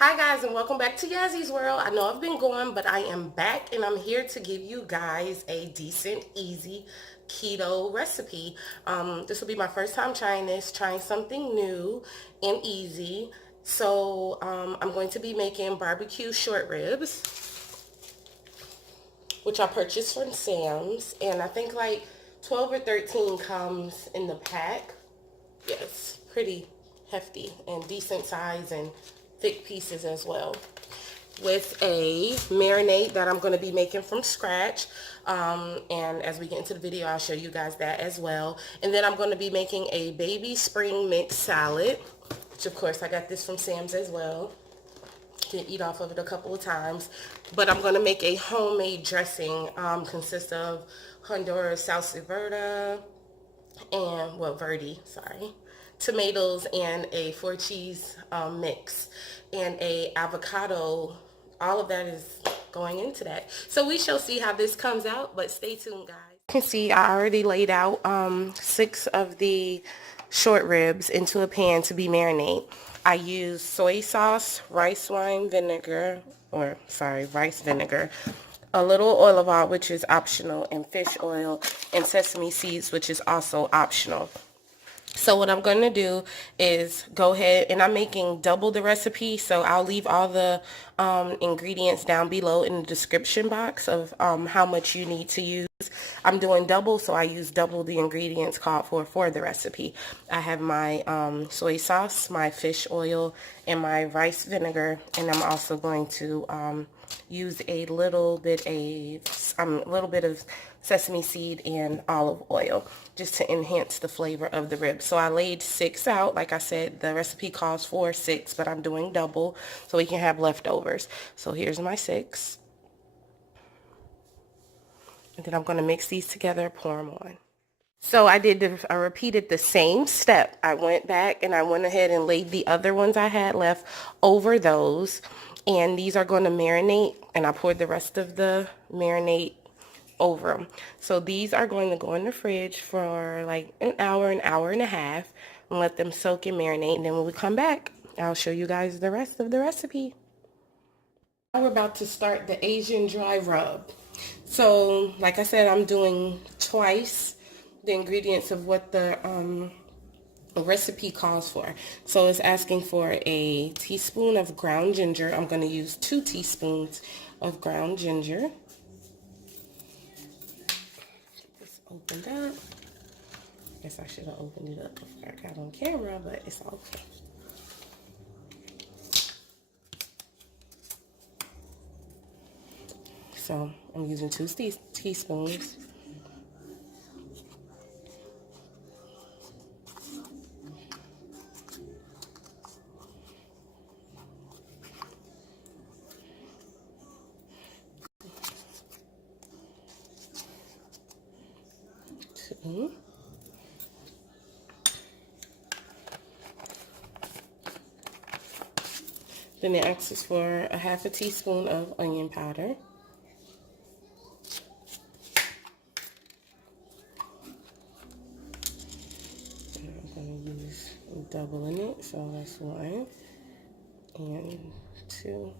Hi guys, and welcome back to Yazzy's World. I know I've been gone, but I am back and I'm here to give you guys a decent, easy keto recipe. This will be my first time trying something new and easy. So I'm going to be making barbecue short ribs, which I purchased from Sam's, and I think like 12 or 13 comes in the pack. Yes, pretty hefty and decent size and thick pieces as well. With a marinade that I'm going to be making from scratch. And as we get into the video, I'll show you guys that as well. And then I'm going to be making a baby spring mix salad, which of course I got this from Sam's as well. Did eat off of it a couple of times. But I'm going to make a homemade dressing. Consists of Honduras salsa verde and, well, verde, sorry, tomatoes and a 4-cheese mix and a avocado. All of that is going into that. So we shall see how this comes out, but stay tuned, guys. You can see I already laid out 6 of the short ribs into a pan to be marinade. I use soy sauce, rice vinegar, a little olive oil, which is optional, and fish oil, and sesame seeds, which is also optional. So what I'm going to do is go ahead, and I'm making double the recipe, so I'll leave all the ingredients down below in the description box of how much you need to use. I'm doing double, so I use double the ingredients called for the recipe. I have my soy sauce, my fish oil, and my rice vinegar, and I'm also going to use a little bit of sesame seed and olive oil just to enhance the flavor of the ribs. So I laid 6 out. Like I said, the recipe calls for 6, but I'm doing double so we can have leftovers. So here's my 6. And then I'm going to mix these together, pour them on. So I repeated the same step. I went back and I went ahead and laid the other ones I had left over those. And these are going to marinate, and I poured the rest of the marinade over them. So these are going to go in the fridge for like an hour and a half, and let them soak and marinate. And then when we come back, I'll show you guys the rest of the recipe. Now we're about to start the Asian dry rub. So like I said, I'm doing twice the ingredients of what the recipe calls for. So it's asking for a teaspoon of ground ginger. I'm going to use 2 teaspoons of ground ginger. Get this opened up. I guess I should have opened it up before I got on camera, but it's okay. So I'm using 2 teaspoons. Then it asks for a half a teaspoon of onion powder. And I'm going to use double in it, so that's 1 and 2.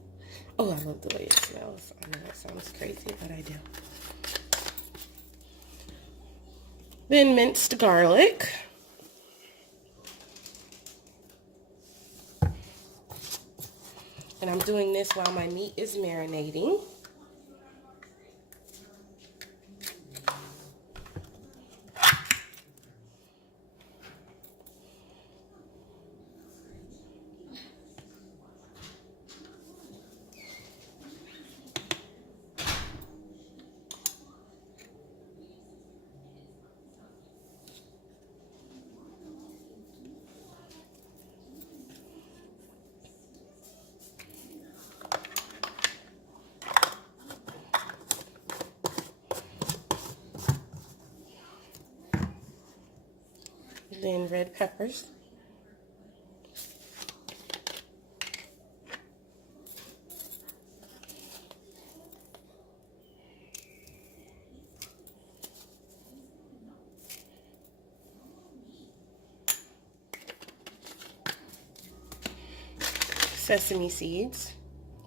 Oh, I love the way it smells. I know that sounds crazy, but I do. Then minced garlic. And I'm doing this while my meat is marinating. Then red peppers. sesame seeds.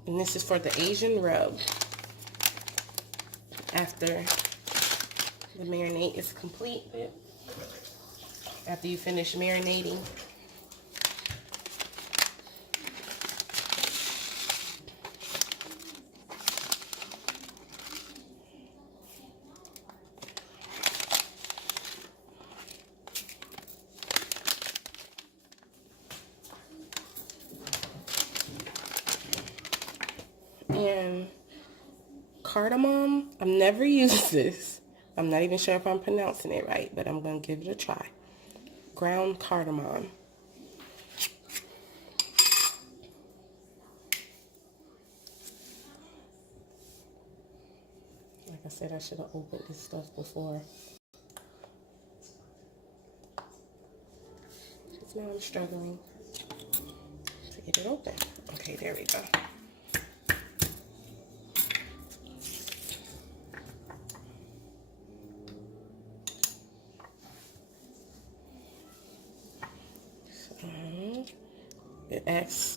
And this is for the Asian rub. After the marinade is complete, after you finish marinating. And cardamom, I've never used this. I'm not even sure if I'm pronouncing it right, but I'm going to give it a try. Ground cardamom. Like I said, I should have opened this stuff before. Because now I'm struggling to get it open. Okay, there we go.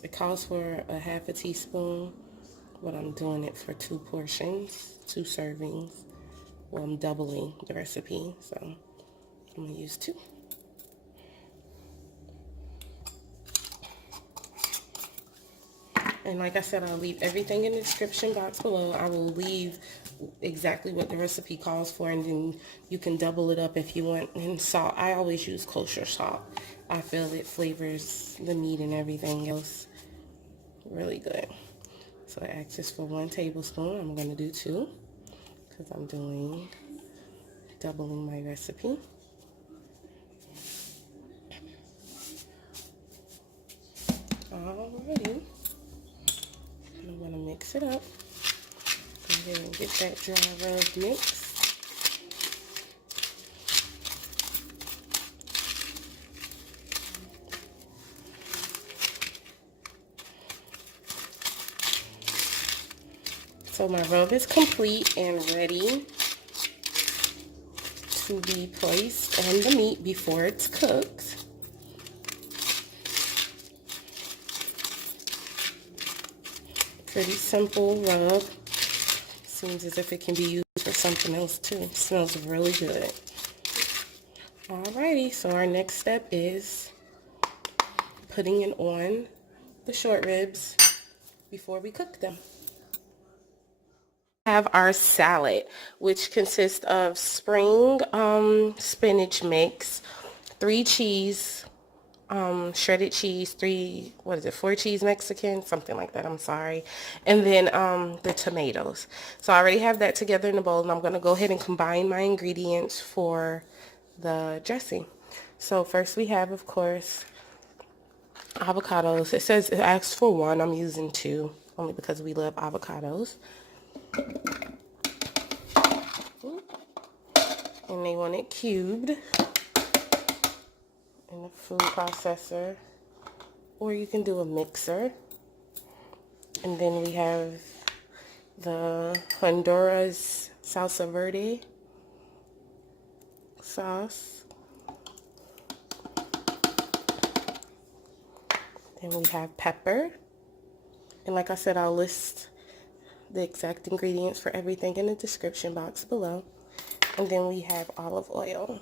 It calls for a ½ teaspoon, but I'm doing it for 2 portions, 2 servings. Well, I'm doubling the recipe, so I'm gonna use 2. And like I said, I'll leave everything in the description box below. I will leave exactly what the recipe calls for, and then you can double it up if you want. And salt, I always use kosher salt. I feel it flavors the meat and everything else really good. So I asked this for 1 tablespoon. I'm going to do 2 because I'm doubling my recipe. Alrighty. I'm going to mix it up. Go ahead and get that dry rub mix. So my rub is complete and ready to be placed on the meat before it's cooked. Pretty simple rub. Seems as if it can be used for something else too. It smells really good. Alrighty, so our next step is putting it on the short ribs before we cook them. Have our salad, which consists of spring spinach mix, 3 cheese, shredded cheese, 4 cheese Mexican, something like that, I'm sorry, and then the tomatoes. So I already have that together in a bowl, and I'm going to go ahead and combine my ingredients for the dressing. So first we have, of course, avocados. It asks for 1. I'm using 2 only because we love avocados. And they want it cubed in a food processor, or you can do a mixer. And then we have the Honduras salsa verde sauce. Then we have pepper. And like I said, I'll list the exact ingredients for everything in the description box below. And then we have olive oil.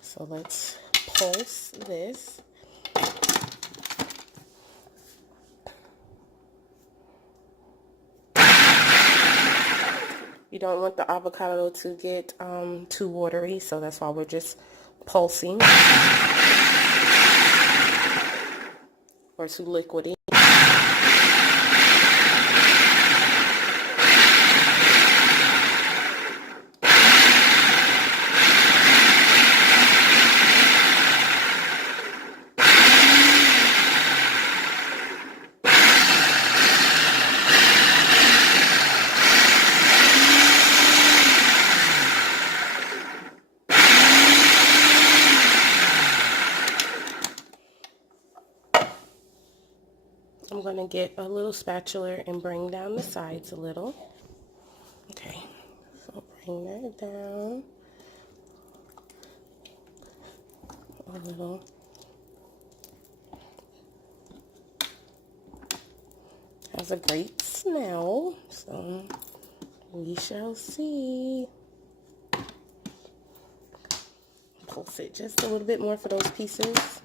So let's pulse this. You don't want the avocado to get too watery, so that's why we're just pulsing, or too liquidy. I'm going to get a little spatula and bring down the sides a little. Okay, so bring that down a little. has a great smell, so we shall see. Pulse it just a little bit more for those pieces.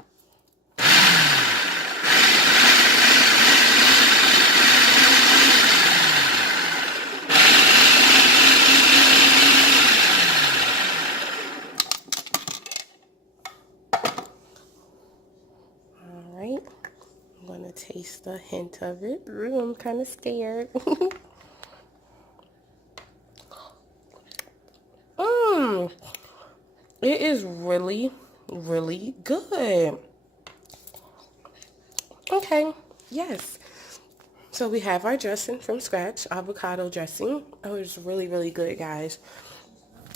I'm gonna taste a hint of it. Ooh, I'm kind of scared. It is really, really good. Okay, yes. So we have our dressing from scratch, avocado dressing. Oh, it's really, really good, guys.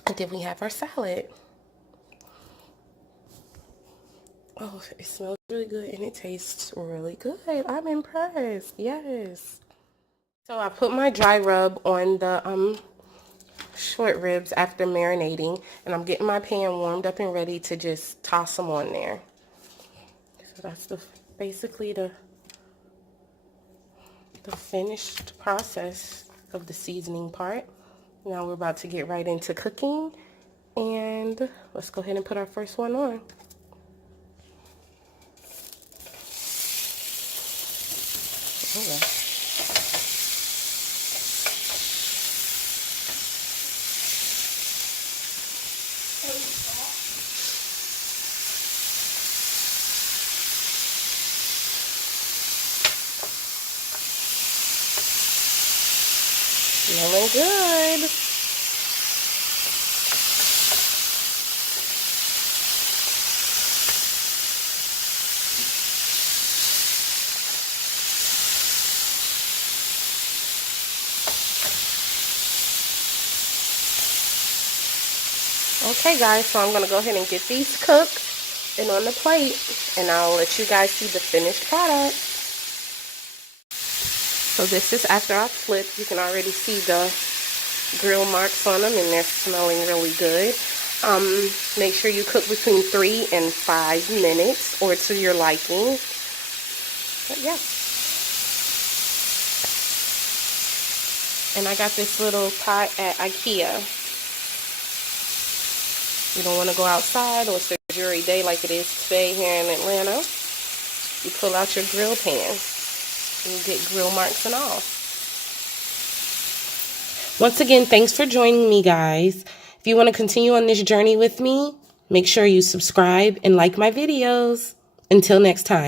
And then we have our salad. Oh, it smells really good and it tastes really good. I'm impressed. Yes. So I put my dry rub on the short ribs after marinating, and I'm getting my pan warmed up and ready to just toss them on there. So that's basically the finished process of the seasoning part. Now we're about to get right into cooking, and let's go ahead and put our first one on. Okay. Smelling good. Okay guys, so I'm going to go ahead and get these cooked and on the plate, and I'll let you guys see the finished product. So this is after I flipped. You can already see the grill marks on them, and they're smelling really good. Make sure you cook between 3 and 5 minutes, or to your liking. But yeah. And I got this little pot at IKEA. You don't want to go outside, or it's a dreary day like it is today here in Atlanta. You pull out your grill pan. You get grill marks and all. Once again, thanks for joining me, guys. If you want to continue on this journey with me, make sure you subscribe and like my videos. Until next time.